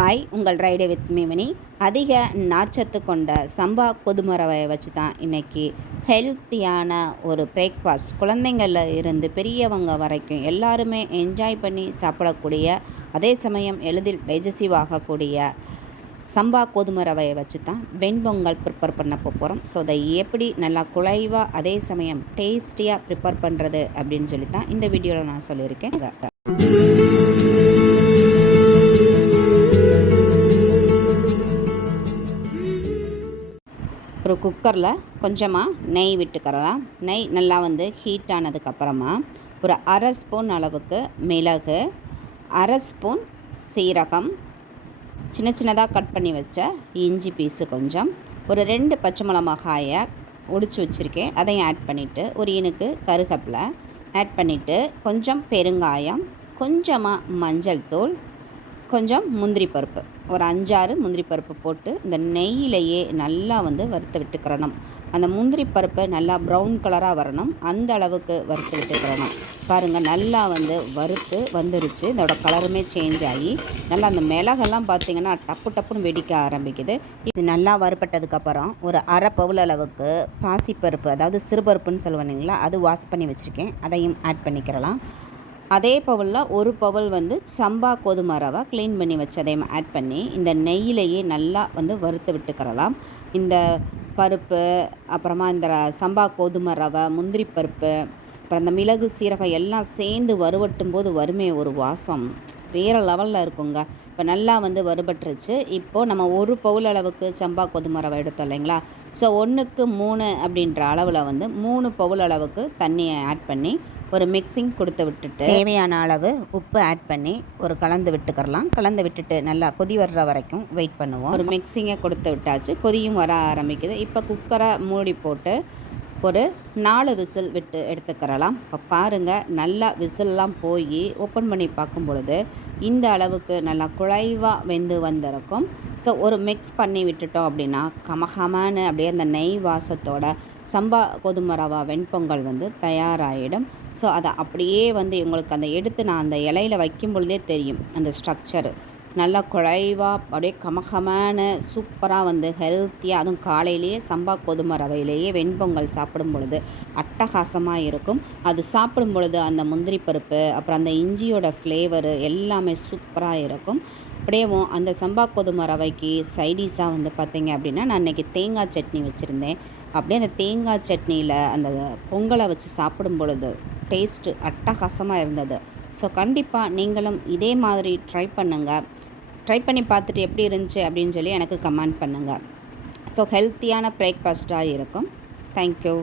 Hi உங்கள் ride with மீமணி அதிக நார்ச்சத்து கொண்ட சம்பா கோதுமை ரவையை வச்சு தான் இன்றைக்கி ஹெல்த்தியான ஒரு பிரேக்ஃபாஸ்ட் குழந்தைங்கள இருந்து பெரியவங்க வரைக்கும் எல்லாருமே என்ஜாய் பண்ணி சாப்பிடக்கூடிய அதே சமயம் எளிதில் டைஜஸ்டிவ் ஆகக்கூடிய சம்பா கோதுமை ரவையை வச்சு தான் வெண்பொங்கல் ப்ரிப்பேர் பண்ண போகிறோம் ஸோ அதை எப்படி நல்லா குலைவாக அதே சமயம் டேஸ்டியாக ப்ரிப்பேர் பண்ணுறது அப்படின்னு சொல்லி தான் இந்த வீடியோவில் நான் சொல்லியிருக்கேன். குக்கரில் கொஞ்சமாக நெய் விட்டுக்கிறலாம். நெய் நல்லா வந்து ஹீட் ஆனதுக்கப்புறமா ஒரு அரை ஸ்பூன் அளவுக்கு மிளகு அரை ஸ்பூன் சீரகம் சின்ன சின்னதாக கட் பண்ணி வச்ச இஞ்சி பீஸு கொஞ்சம் ஒரு ரெண்டு பச்சை மிளகாயை ஒடிச்சு வச்சுருக்கேன். அதையும் ஆட் பண்ணிவிட்டு ஒரு இனுக்கு கருகப்பில் ஆட் பண்ணிவிட்டு கொஞ்சம் பெருங்காயம் கொஞ்சமாக மஞ்சள் தூள் கொஞ்சம் முந்திரி பருப்பு. ஒரு அஞ்சாறு முந்திரி பருப்பு போட்டு இந்த நெய்யிலையே நல்லா வந்து வறுத்து விட்டுக்கிறணும். அந்த முந்திரி பருப்பு நல்லா ப்ரௌன் கலராக வரணும். அந்த அளவுக்கு வறுத்து விட்டுக்கிறணும். பாருங்கள் நல்லா வந்து வறுத்து வந்துருச்சு. இதோட கலருமே சேஞ்ச் ஆகி நல்லா அந்த மிளகெல்லாம் பார்த்திங்கன்னா டப்பு டப்புன்னு வெடிக்க ஆரம்பிக்குது. இது நல்லா வறுப்பட்டதுக்கப்புறம் ஒரு அரை பவுல் அளவுக்கு பாசிப்பருப்பு அதாவது சிறுபருப்புன்னு சொல்லுவாங்க அது வாஷ் பண்ணி வச்சுருக்கேன். அதையும் ஆட் பண்ணிக்கிறலாம். அதே பவுலில் ஒரு பவுல் வந்து சம்பா கோதுமை ரவை க்ளீன் பண்ணி வச்சதையும் ஆட் பண்ணி இந்த நெய்யிலேயே நல்லா வந்து வறுத்து விட்டுக்கிறலாம். இந்த பருப்பு அப்புறமா இந்த சம்பா கோதுமை ரவை முந்திரி பருப்பு அப்புறம் இந்த மிளகு சீரகம் எல்லாம் சேர்ந்து வறுவட்டும் போது வறுமை ஒரு வாசம். வேறு லெவலில் இருக்குங்க. இப்போ நல்லா வந்து வறுபட்டுருச்சு. இப்போது நம்ம ஒரு பவுல் அளவுக்கு சம்பா கோதுமை ரவை எடுத்தோம் இல்லைங்களா? ஸோ ஒன்றுக்கு மூணு அப்படின்ற அளவில் வந்து மூணு பவுல் அளவுக்கு தண்ணியை ஆட் பண்ணி ஒரு மிக்சிங் கொடுத்து விட்டுட்டு தேவையான அளவு உப்பு ஆட் பண்ணி ஒரு கலந்து விட்டுக்கிறலாம். கலந்து விட்டுட்டு நல்லா கொதி வர்ற வரைக்கும் வெயிட் பண்ணுவோம். ஒரு மிக்சிங்கை கொடுத்து விட்டாச்சு. கொதியும் வர ஆரம்பிக்குது. இப்போ குக்கரை மூடி போட்டு ஒரு நாலு விசில் விட்டு எடுத்துக்கிறலாம். இப்போ பாருங்கள் நல்லா விசில்லாம் போய் ஓப்பன் பண்ணி பார்க்கும் பொழுது இந்த அளவுக்கு நல்லா குழைவாக வெந்து வந்திருக்கும். ஸோ ஒரு மிக்ஸ் பண்ணி விட்டுட்டோம் அப்படின்னா கமகமான அப்படியே அந்த நெய் வாசத்தோட சம்பா கோதுமை ரவா வெண்பொங்கல் வந்து தயாராகிடும் ஸோ அதை அப்படியே வந்து உங்களுக்கு அந்த எடுத்து நான் அந்த இலையில் வைக்கும் பொழுதே தெரியும் அந்த ஸ்ட்ரக்சரு நல்லா குழைவாக அப்படியே கமகமான சூப்பராக வந்து ஹெல்த்தியாக அதுவும் காலையிலேயே சம்பா கோதுமை ரவையிலேயே வெண்பொங்கல் சாப்பிடும் பொழுது அட்டகாசமாக இருக்கும். அது சாப்பிடும் பொழுது அந்த முந்திரி பருப்பு அப்புறம் அந்த இஞ்சியோட ஃப்ளேவரு எல்லாமே சூப்பராக இருக்கும். அப்படியேவும் அந்த சம்பா கோதுமை ரவைக்கு சைடிஷாக வந்து பார்த்திங்க அப்படின்னா நான் இன்றைக்கி தேங்காய் சட்னி வச்சுருந்தேன். அப்படியே அந்த தேங்காய் சட்னியில் அந்த பொங்கலை வச்சு சாப்பிடும் பொழுது டேஸ்ட்டு அட்டகாசமாக இருந்தது. ஸோ கண்டிப்பாக நீங்களும் இதே மாதிரி ட்ரை பண்ணுங்கள் ட்ரை பண்ணி பார்த்துட்டு எப்படி இருந்துச்சு அப்படின்னு சொல்லி எனக்கு கமெண்ட் பண்ணுங்கள் ஸோ ஹெல்த்தியான பிரேக்ஃபாஸ்ட்டாக இருக்கும். தேங்க்யூ.